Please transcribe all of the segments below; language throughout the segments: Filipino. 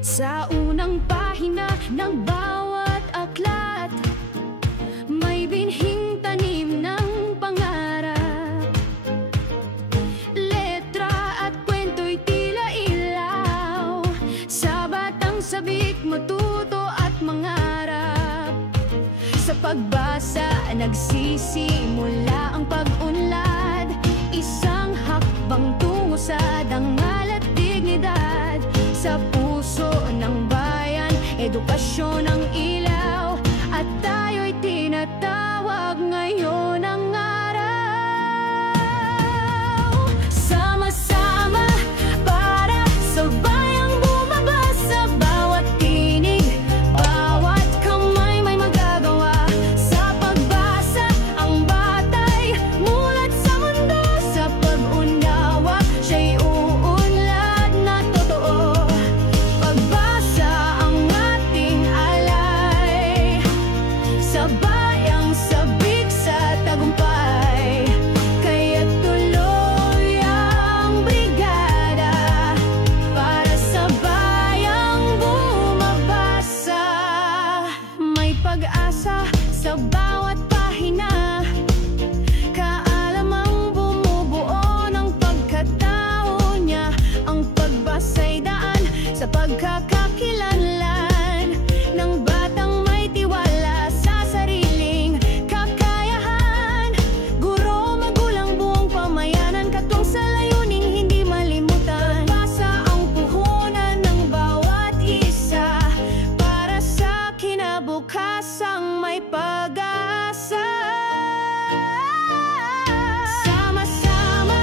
Sa unang pahina ng bawat aklat, may binhing tanim ng pangarap. Letra at kwento'y tila ilaw, sa batang sabik matuto at mangarap. Sa pagbasa nagsisimula ang pag-unlad, isang hakbang tungo sa dangal at dignidad. Sa puso ng bayan, edukasyon ang ilaw, at tayo'y tinatawag ngayon ang araw. Sama-sama para sa bayang bumabas, sa bawat tinig, bawat kamay may magagawa. Sa pagbasa, ang batay mulat sa mundo, sa pag-unawa, siya'y uunlad na totoo. Pagbasa ang ating alay, sa bayang sabik sa tagumpay. Kaya tuloy ang brigada para sa bayang bumabasa. May pag-asa sa bawat pahina, kaalamang bumubuo ng pagkatao niya. Ang pagbasa'y daan sa pagkakakilanlan ng batang may tiwala sa sariling kakayahan. Guro, magulang, buong pamayanan, katong sa layuning hindi malimutan. Pagbasa ang puhunan ng bawat isa, para sa kinabukasang may pag-asa. Sama-sama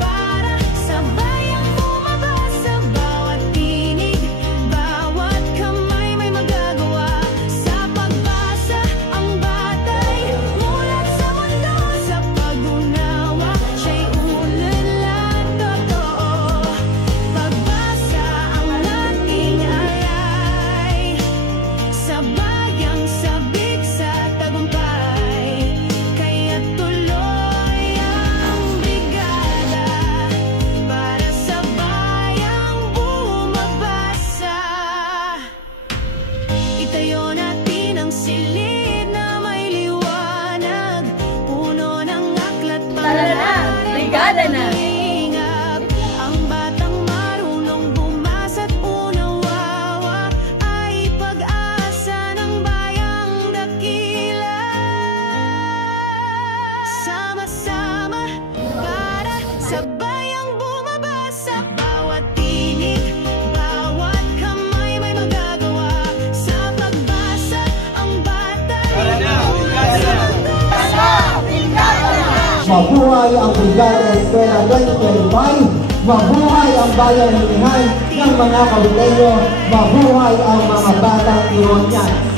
para sa bayang bumabas, sa bawat tinig, bawat kamay may magagawa. Sa pagbasa, ang batay mulat sa mundo, sa pag-unawa, siya'y uunlad totoo. Pagbasa ang ating alay, sa bayang sabik sa tagumpay. Kaya tuloy ang brigada para sa bayang bumabasa. Itayo natin ang silid na may liwanag, puno ng aklat Tara na! Brigada na! Ingap. Ang batang marunong bumasa't unawawa ay pag-asa ng bayang dakila. Sama-sama para sa bayang bumabas, sa bawat tinig, bawat kamay may magagawa. Sa pagbasa, ang batay Mabuhay ang Brigada Eskwela 2025! Mabuhay ang bayanihan ng mga Caviteño! Mabuhay ang mga batang Ironian!